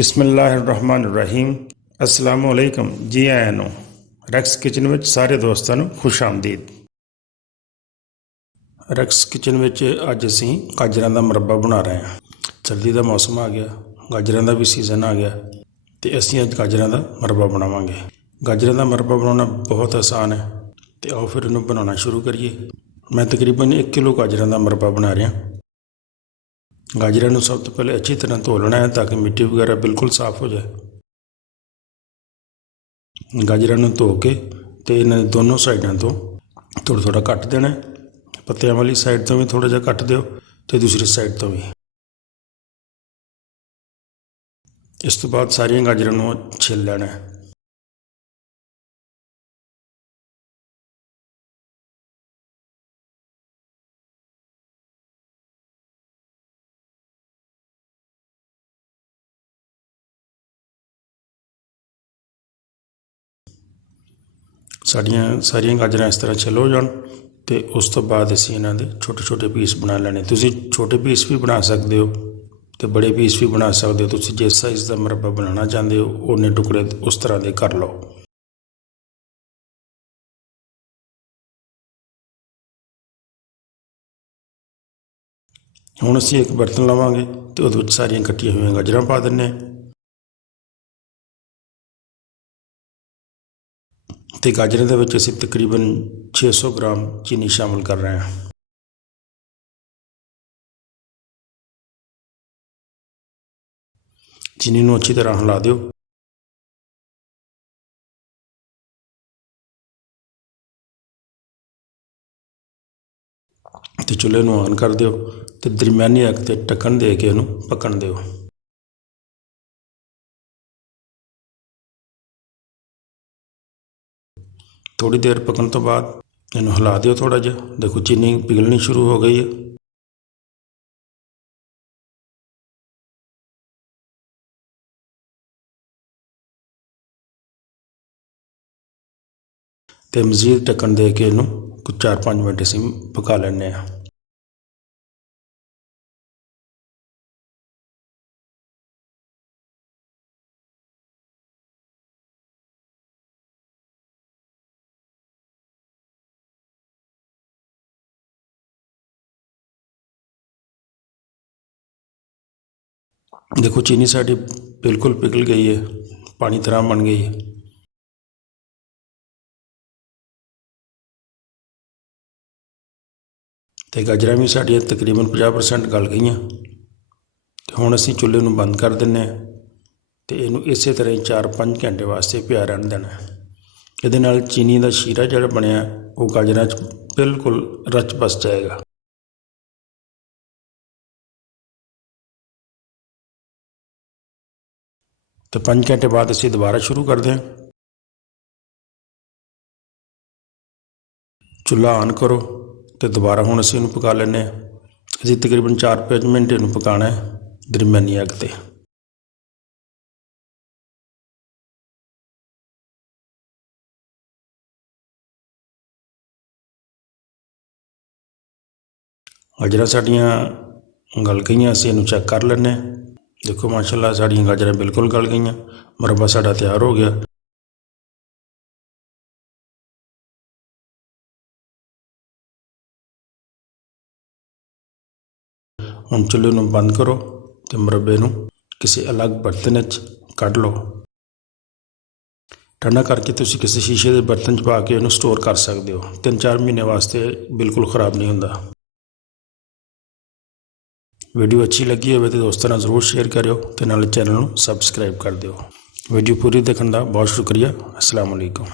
ਬਿਸਮਿਲ੍ਲਾਹਿਰਰਹਿਮਾਨਿਰਰਹੀਮ। अस्सलाम वालेकुम जी आया ਨੂੰ ਰੈਕਸ ਕਿਚਨ ਵਿੱਚ ਸਾਰੇ ਦੋਸਤਾਂ ਨੂੰ ਖੁਸ਼ ਆਮਦੀਦ। ਰੈਕਸ ਕਿਚਨ ਵਿੱਚ ਅੱਜ ਅਸੀਂ ਗਾਜਰਾਂ ਦਾ ਮੁਰੱਬਾ ਬਣਾ ਰਹੇ ਹਾਂ। ਸਰਦੀ ਦਾ ਮੌਸਮ ਆ ਗਿਆ, ਗਾਜਰਾਂ ਦਾ ਵੀ ਸੀਜ਼ਨ ਆ ਗਿਆ ਤੇ ਅਸੀਂ ਅੱਜ ਗਾਜਰਾਂ ਦਾ ਮੁਰੱਬਾ ਬਣਾਵਾਂਗੇ। ਗਾਜਰਾਂ ਦਾ ਮੁਰੱਬਾ ਬਣਾਉਣਾ ਬਹੁਤ ਆਸਾਨ ਹੈ ਤੇ ਆਓ ਫਿਰ ਇਹਨੂੰ ਬਣਾਉਣਾ ਸ਼ੁਰੂ ਕਰੀਏ। ਮੈਂ ਤਕਰੀਬਨ 1 ਕਿਲੋ ਗਾਜਰਾਂ ਦਾ ਮੁਰੱਬਾ ਬਣਾ ਰਿਹਾ। ਗਾਜਰਾਂ ਨੂੰ ਸਭ ਤੋਂ ਪਹਿਲੇ ਅੱਛੀ ਤਰ੍ਹਾਂ ਧੋ ਲੈਣਾ ਹੈ ਤਾਂ ਕਿ ਮਿੱਟੀ ਵਗੈਰਾ ਬਿਲਕੁਲ ਸਾਫ਼ ਹੋ ਜਾਏ। ਗਾਜਰਾਂ ਨੂੰ ਧੋ ਕੇ ਤੇ ਇਹਨਾਂ ਦੇ ਦੋਨੋਂ ਸਾਈਡਾਂ ਤੋਂ ਥੋੜ੍ਹਾ ਥੋੜ੍ਹਾ ਕੱਟ ਦੇਣਾ। ਪੱਤਿਆਂ ਵਾਲੀ ਸਾਈਡ ਤੋਂ ਵੀ ਥੋੜ੍ਹਾ ਜਿਹਾ ਕੱਟ ਦਿਓ ਤੇ ਦੂਸਰੀ ਸਾਈਡ ਤੋਂ ਵੀ। ਇਸ ਤੋਂ ਬਾਅਦ ਸਾਰੀਆਂ ਗਾਜਰਾਂ ਨੂੰ ਛਿੱਲ ਲੈਣਾ। ਸਾਰੀਆਂ ਗਾਜਰਾਂ ਇਸ ਤਰ੍ਹਾਂ ਛਿੱਲ ਹੋ ਜਾਣ ਅਤੇ ਉਸ ਤੋਂ ਬਾਅਦ ਅਸੀਂ ਇਹਨਾਂ ਦੇ ਛੋਟੇ ਛੋਟੇ ਪੀਸ ਬਣਾ ਲੈਣੇ। ਤੁਸੀਂ ਛੋਟੇ ਪੀਸ ਵੀ ਬਣਾ ਸਕਦੇ ਹੋ ਅਤੇ ਬੜੇ ਪੀਸ ਵੀ ਬਣਾ ਸਕਦੇ ਹੋ। ਤੁਸੀਂ ਜਿਸ ਸਾਈਜ਼ ਦਾ ਮੁਰੱਬਾ ਬਣਾਉਣਾ ਚਾਹੁੰਦੇ ਹੋ ਓਨੇ ਟੁਕੜੇ ਉਸ ਤਰ੍ਹਾਂ ਦੇ ਕਰ ਲਓ। ਹੁਣ ਅਸੀਂ ਇੱਕ ਬਰਤਨ ਲਵਾਂਗੇ ਅਤੇ ਉਹਦੇ ਵਿੱਚ ਸਾਰੀਆਂ ਕੱਟੀਆਂ ਹੋਈਆਂ ਗਾਜਰਾਂ ਪਾ ਦਿੰਦੇ ਹਾਂ ਅਤੇ ਗਾਜਰਾਂ ਦੇ ਵਿੱਚ ਅਸੀਂ ਤਕਰੀਬਨ 600 ਗ੍ਰਾਮ ਚੀਨੀ ਸ਼ਾਮਿਲ ਕਰ ਰਹੇ ਹਾਂ। ਚੀਨੀ ਨੂੰ ਅੱਛੀ ਤਰ੍ਹਾਂ ਹਿਲਾ ਦਿਓ ਅਤੇ ਚੁੱਲ੍ਹੇ ਨੂੰ ਆਨ ਕਰ ਦਿਓ ਅਤੇ ਦਰਮਿਆਨੀ ਅੱਗ 'ਤੇ ਢੱਕਣ ਦੇ ਕੇ ਇਹਨੂੰ ਪੱਕਣ ਦਿਓ। ਥੋੜ੍ਹੀ ਦੇਰ ਪੱਕਣ ਤੋਂ ਬਾਅਦ ਇਹਨੂੰ ਹਿਲਾ ਦਿਓ ਥੋੜ੍ਹਾ ਜਿਹਾ। ਦੇਖੋ ਚੀਨੀ ਪਿਘਲਣੀ ਸ਼ੁਰੂ ਹੋ ਗਈ ਹੈ। ਅਤੇ ਮਜ਼ੀਦ ਢੱਕਣ ਦੇ ਕੇ ਇਹਨੂੰ ਕੁਝ 4-5 ਮਿੰਟ ਅਸੀਂ ਪਕਾ ਲੈਂਦੇ ਹਾਂ। ਦੇਖੋ ਚੀਨੀ ਸਾਡੀ ਬਿਲਕੁਲ ਪਿਘਲ ਗਈ ਹੈ, ਪਾਣੀ ਤਰ੍ਹਾਂ ਬਣ ਗਈ ਹੈ। ਅਤੇ ਗਾਜਰਾਂ ਵੀ ਸਾਡੀਆਂ ਤਕਰੀਬਨ 50% ਗਲ ਗਈਆਂ। ਅਤੇ ਹੁਣ ਅਸੀਂ ਚੁੱਲ੍ਹੇ ਨੂੰ ਬੰਦ ਕਰ ਦਿੰਦੇ ਹਾਂ ਅਤੇ ਇਹਨੂੰ ਇਸੇ ਤਰ੍ਹਾਂ ਹੀ 4-5 ਘੰਟੇ ਵਾਸਤੇ ਪਿਆ ਰਹਿਣ ਦੇਣਾ। ਇਹਦੇ ਨਾਲ ਚੀਨੀ ਦਾ ਸ਼ੀਰਾ ਜਿਹੜਾ ਬਣਿਆ ਉਹ ਗਾਜਰਾਂ 'ਚ ਬਿਲਕੁਲ ਰਚ ਬਸ ਜਾਏਗਾ। ਅਤੇ 5 ਘੰਟੇ ਬਾਅਦ ਅਸੀਂ ਦੁਬਾਰਾ ਸ਼ੁਰੂ ਕਰਦੇ ਹਾਂ। ਚੁੱਲ੍ਹਾ ਆਨ ਕਰੋ ਅਤੇ ਦੁਬਾਰਾ ਹੁਣ ਅਸੀਂ ਇਹਨੂੰ ਪਕਾ ਲੈਂਦੇ ਹਾਂ। ਅਸੀਂ ਤਕਰੀਬਨ 4-5 ਮਿੰਟ ਇਹਨੂੰ ਪਕਾਉਣਾ ਹੈ ਦਰਮਿਆਨੀ ਅੱਗ 'ਤੇ। ਗਾਜਰਾਂ ਸਾਡੀਆਂ ਗਲ ਗਈਆਂ, ਅਸੀਂ ਇਹਨੂੰ ਚੈੱਕ ਕਰ ਲੈਂਦੇ ਹਾਂ। ਦੇਖੋ ਮਾਸ਼ਾਅੱਲਾ ਸਾਡੀਆਂ ਗਾਜਰਾਂ ਬਿਲਕੁਲ ਗਲ ਗਈਆਂ। ਮੁਰੱਬਾ ਸਾਡਾ ਤਿਆਰ ਹੋ ਗਿਆ। ਹੁਣ ਚੁੱਲ੍ਹੇ ਨੂੰ ਬੰਦ ਕਰੋ ਅਤੇ ਮੁਰੱਬੇ ਨੂੰ ਕਿਸੇ ਅਲੱਗ ਬਰਤਨ 'ਚ ਕੱਢ ਲਓ। ਠੰਡਾ ਕਰਕੇ ਤੁਸੀਂ ਕਿਸੇ ਸ਼ੀਸ਼ੇ ਦੇ ਬਰਤਨ 'ਚ ਪਾ ਕੇ ਇਹਨੂੰ ਸਟੋਰ ਕਰ ਸਕਦੇ ਹੋ। 3-4 ਮਹੀਨੇ ਵਾਸਤੇ ਬਿਲਕੁਲ ਖ਼ਰਾਬ ਨਹੀਂ ਹੁੰਦਾ। ਵੀਡੀਓ ਅੱਛੀ ਲੱਗੀ ਹੋਵੇ ਤਾਂ ਦੋਸਤਾਂ ਨਾਲ ਜ਼ਰੂਰ ਸ਼ੇਅਰ ਕਰਿਓ ਅਤੇ ਨਾਲੇ ਚੈਨਲ ਨੂੰ ਸਬਸਕ੍ਰਾਈਬ ਕਰ ਦਿਓ। ਵੀਡੀਓ ਪੂਰੀ ਦੇਖਣ ਦਾ ਬਹੁਤ ਸ਼ੁਕਰੀਆ। अस्सलाम वालेकुम।